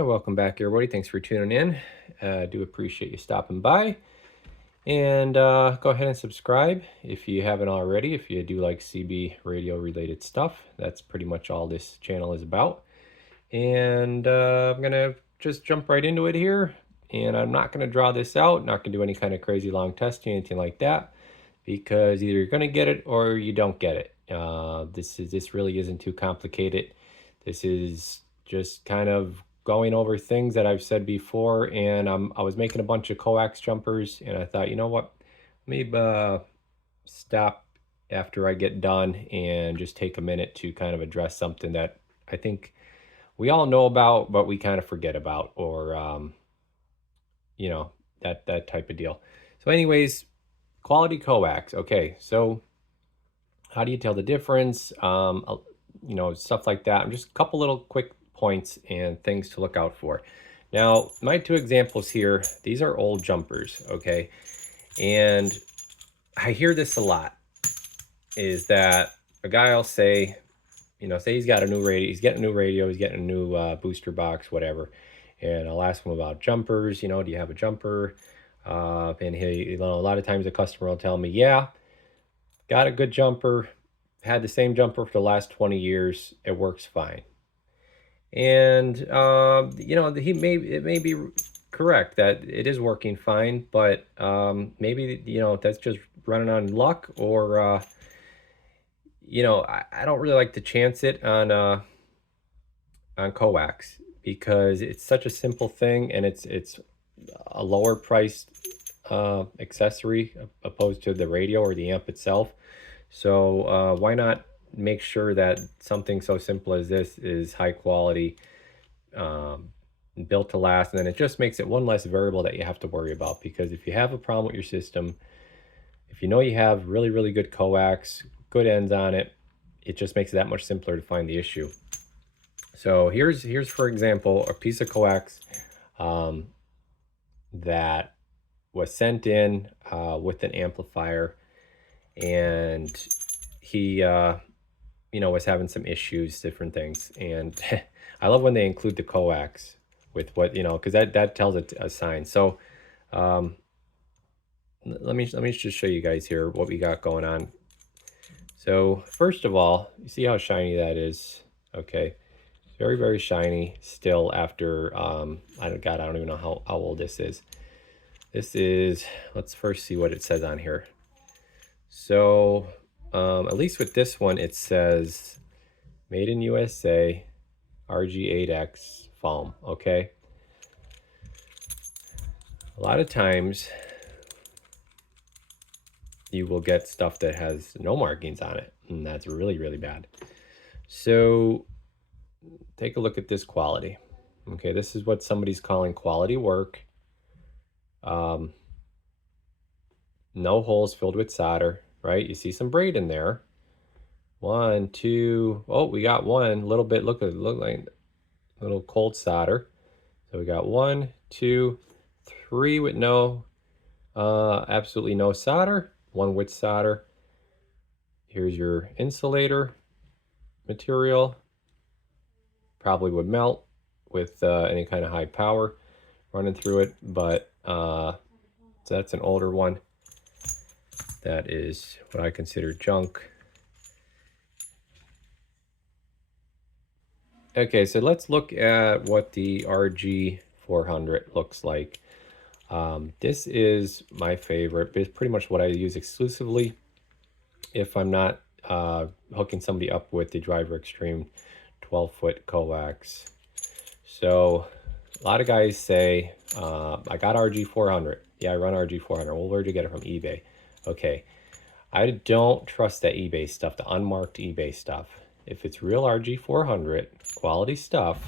Welcome back, everybody. Thanks for tuning in. I do appreciate you stopping by. And go ahead and subscribe if you haven't already. If you do like CB radio related stuff, that's pretty much all this channel is about. And I'm going to just jump right into it here. And I'm not going to draw this out, not going to do any kind of crazy long testing, anything like that, because either you're going to get it or you don't get it. This really isn't too complicated. This is just kind of going over things that I've said before, and I was making a bunch of coax jumpers, and I thought, you know what, maybe stop after I get done and just take a minute to kind of address something that I think we all know about, but we kind of forget about, or you know, that type of deal. So, anyways, quality coax. Okay, so how do you tell the difference? Stuff like that. Just a couple little quick points and things to look out for. Now, my two examples here, these are old jumpers, okay? And I hear this a lot, is that a guy will say, say he's got a new radio, he's getting a new radio, he's getting a new booster box, whatever. And I'll ask him about jumpers, do you have a jumper? And a lot of times the customer will tell me, yeah, got a good jumper, had the same jumper for the last 20 years, it works fine. And it may be correct that it is working fine, but maybe that's just running on luck, or I don't really like to chance it on coax, because it's such a simple thing, and it's a lower priced accessory opposed to the radio or the amp itself. So why not make sure that something so simple as this is high quality, um, built to last, and then it just makes it one less variable that you have to worry about. Because if you have a problem with your system, if you know you have really, really good coax, good ends on it, it just makes it that much simpler to find the issue. So here's for example, a piece of coax um, that was sent in with an amplifier, and he was having some issues, different things. And I love when they include the coax with what, because that tells it a sign. So um, let me just show you guys here what we got going on. So first of all, you see how shiny that is? Okay, very, very shiny still after I don't even know how old this is. This is, let's first see what it says on here. So at least with this one, it says made in USA, RG8X foam, okay? A lot of times you will get stuff that has no markings on it, and that's really, really bad. So take a look at this quality. Okay, this is what somebody's calling quality work. No holes filled with solder, right? You see some braid in there. One, two, oh, we got one little bit, look like little cold solder. So we got 1, 2, 3 with no, absolutely no solder, 1 with solder. Here's your insulator material. Probably would melt with any kind of high power running through it, but so that's an older one. That is what I consider junk. Okay, so let's look at what the RG400 looks like. This is my favorite. It's pretty much what I use exclusively if I'm not hooking somebody up with the Driver Extreme 12-foot coax. So a lot of guys say, I got RG400. Yeah, I run RG400. Well, where'd you get it from? eBay. Okay, I don't trust that eBay stuff, the unmarked eBay stuff. If it's real RG400 quality stuff,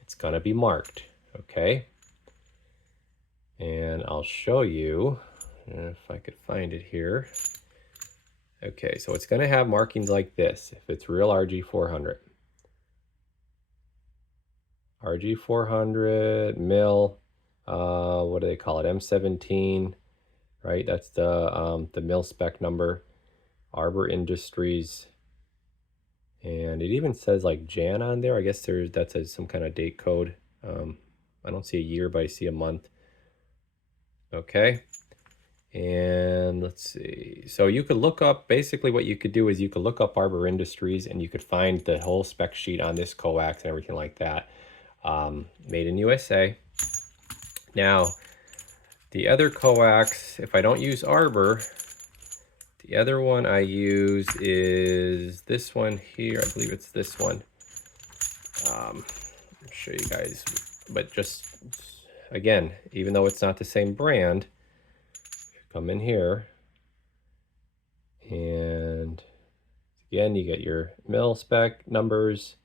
it's gonna be marked, okay? And I'll show you if I could find it here. Okay, so it's gonna have markings like this if it's real RG400. RG400 mil, what do they call it? M17, right? That's the mil spec number. Arbor Industries. And it even says like Jan on there. I guess that's some kind of date code. I don't see a year, but I see a month. Okay. And let's see. So you could look up, basically what you could do is you could look up Arbor Industries and you could find the whole spec sheet on this coax and everything like that. Made in USA. Now, the other coax, if I don't use Arbor, the other one I use is this one here. I believe it's this one. I'll show you guys, but just again, even though it's not the same brand, come in here and again, you get your mil spec numbers.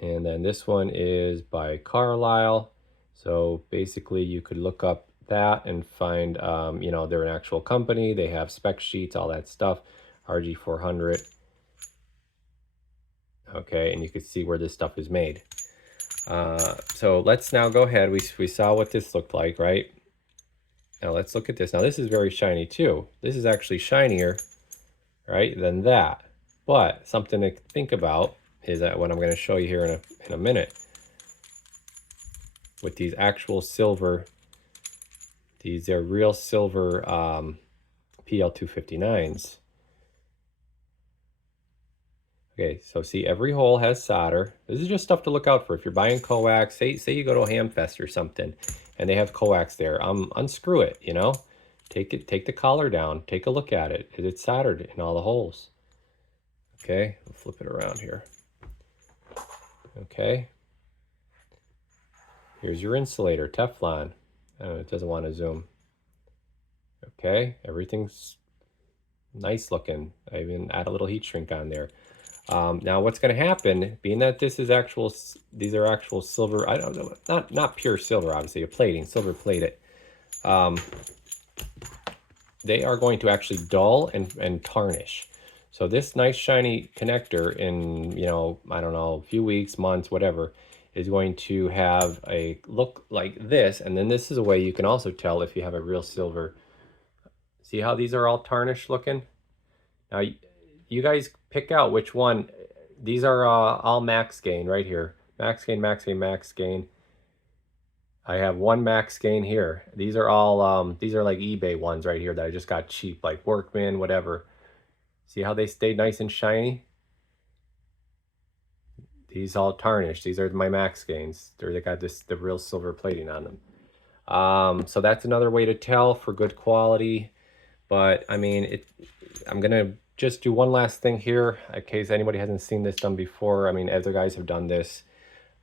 And then this one is by Carlisle. So basically you could look up that and find, you know, they're an actual company. They have spec sheets, all that stuff, RG400. Okay, and you can see where this stuff is made. So let's now go ahead. We saw what this looked like, right? Now let's look at this. Now this is very shiny too. This is actually shinier, right, than that. But something to think about is that what I'm going to show you here in a minute. With these actual silver, these are real silver PL259s. Okay, so see, every hole has solder. This is just stuff to look out for. If you're buying coax, say you go to a ham fest or something, and they have coax there, unscrew it, you know? Take the collar down, take a look at it. Is it soldered in all the holes? Okay, I'll flip it around here. Okay. Here's your insulator, Teflon. It doesn't want to zoom. Okay, everything's nice looking. I even add a little heat shrink on there. Now what's going to happen, being that this is actual, these are actual silver, I don't know, not pure silver, obviously, a plating, silver plated. They are going to actually dull and tarnish. So this nice shiny connector in, you know, I don't know, a few weeks, months, whatever, is going to have a look like this. And then this is a way you can also tell if you have a real silver. See how these are all tarnished looking? Now, you guys pick out which one. These are all max gain right here. Max gain, max gain, max gain. I have one max gain here. These are all, these are like eBay ones right here that I just got cheap, like Workman, whatever. See how they stay nice and shiny? These all tarnished. These are my max gains. They got the real silver plating on them. So that's another way to tell for good quality. But I mean, I'm gonna just do one last thing here in case anybody hasn't seen this done before. I mean, other guys have done this,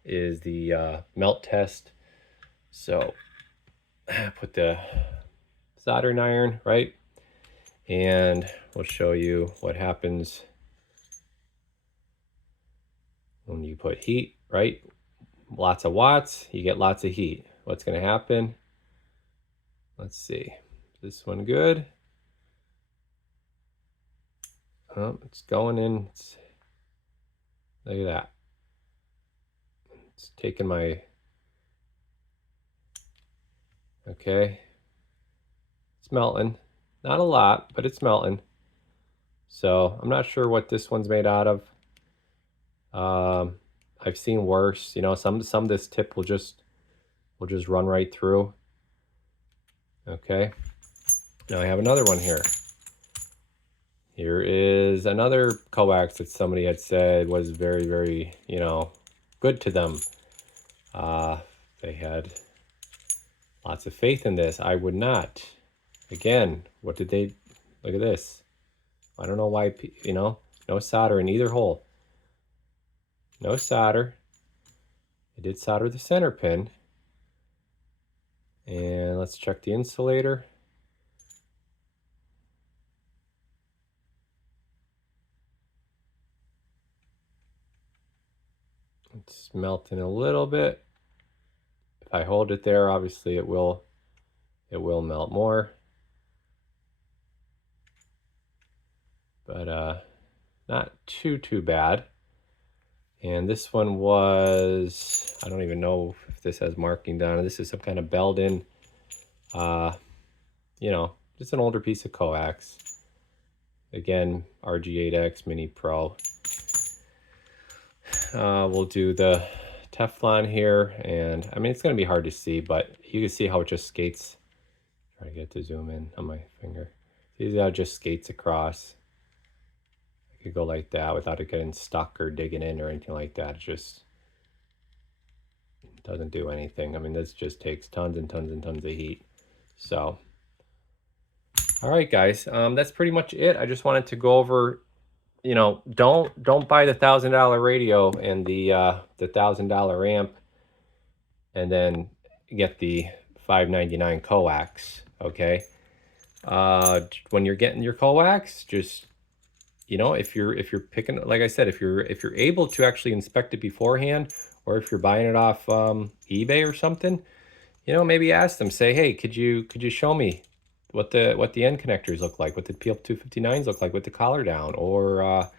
is the melt test. So put the soldering iron, right? And we'll show you what happens when you put heat, right? Lots of watts, you get lots of heat. What's going to happen? Let's see. This one good? Oh, it's going in. Look at that. It's taking my... Okay. It's melting. Not a lot, but it's melting. So I'm not sure what this one's made out of. I've seen worse. You know, some of this tip will just run right through. Okay. Now I have another one here. Here is another coax that somebody had said was very, very, you know, good to them. They had lots of faith in this. I would not. Again, what did they... Look at this. I don't know why, you know, no solder in either hole. No solder. I did solder the center pin. And let's check the insulator. It's melting a little bit. If I hold it there, obviously it will melt more. But not too bad. And this one was, I don't even know if this has marking on it. This is some kind of Belden, you know, just an older piece of coax. Again, RG8X Mini Pro. We'll do the Teflon here, and I mean, it's going to be hard to see, but you can see how it just skates. Try to get to zoom in on my finger. See how it just skates across. I could go like that without it getting stuck or digging in or anything like that. It just doesn't do anything. I mean, this just takes tons and tons and tons of heat. So, all right, guys, that's pretty much it. I just wanted to go over, you know, don't buy the $1,000 radio and the $1,000 amp, and then get the $599 coax. Okay, when you're getting your coax, just, you know, if you're picking, like I said, if you're able to actually inspect it beforehand, or if you're buying it off eBay or something, you know, maybe ask them, say, hey, could you show me what the end connectors look like, what the PL259s look like with the collar down, or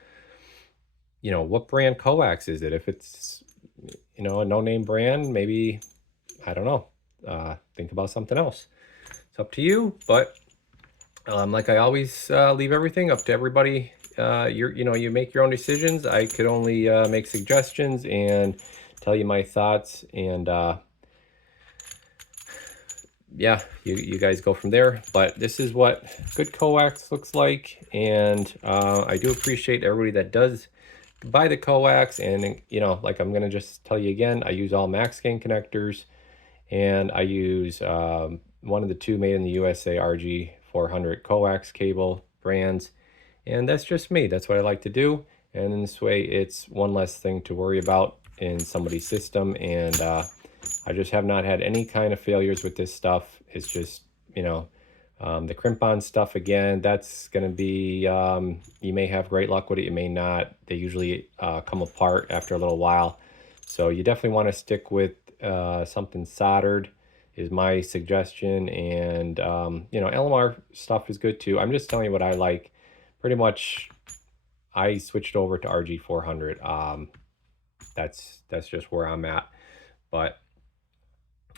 you know, what brand coax is it? If it's, you know, a no-name brand, maybe, I don't know, think about something else. It's up to you, but like I always leave everything up to everybody. You know, you make your own decisions. I could only make suggestions and tell you my thoughts, and yeah, you guys go from there. But this is what good coax looks like, and I do appreciate everybody that does buy the coax. And you know, like, I'm gonna just tell you again, I use all MaxGain connectors, and I use one of the two made in the USA RG400 coax cable brands, and that's just me. That's what I like to do, and in this way it's one less thing to worry about in somebody's system. And I just have not had any kind of failures with this stuff. It's just, you know, the crimp-on stuff, again, that's going to be, you may have great luck with it, you may not. They usually come apart after a little while. So you definitely want to stick with something soldered is my suggestion. And, you know, LMR stuff is good too. I'm just telling you what I like. Pretty much, I switched over to RG400. That's just where I'm at. But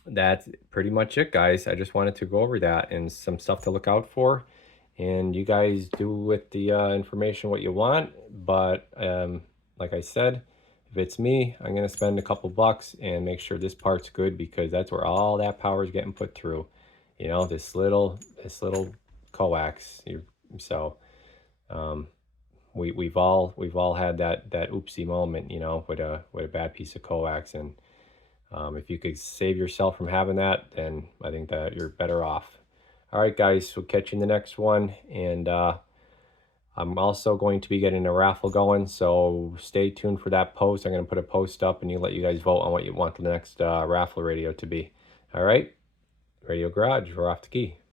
that's pretty much it, guys. I just wanted to go over that and some stuff to look out for. And you guys do with the information what you want. But like I said, if it's me, I'm going to spend a couple bucks and make sure this part's good, because that's where all that power is getting put through. You know, this little coax. So we've all had that oopsie moment, you know, with a bad piece of coax. And if you could save yourself from having that, then I think that you're better off. All right, guys, we'll catch you in the next one. And I'm also going to be getting a raffle going, so stay tuned for that post. I'm going to put a post up, and let you guys vote on what you want the next raffle radio to be. All right, Radio Garage, we're off the key.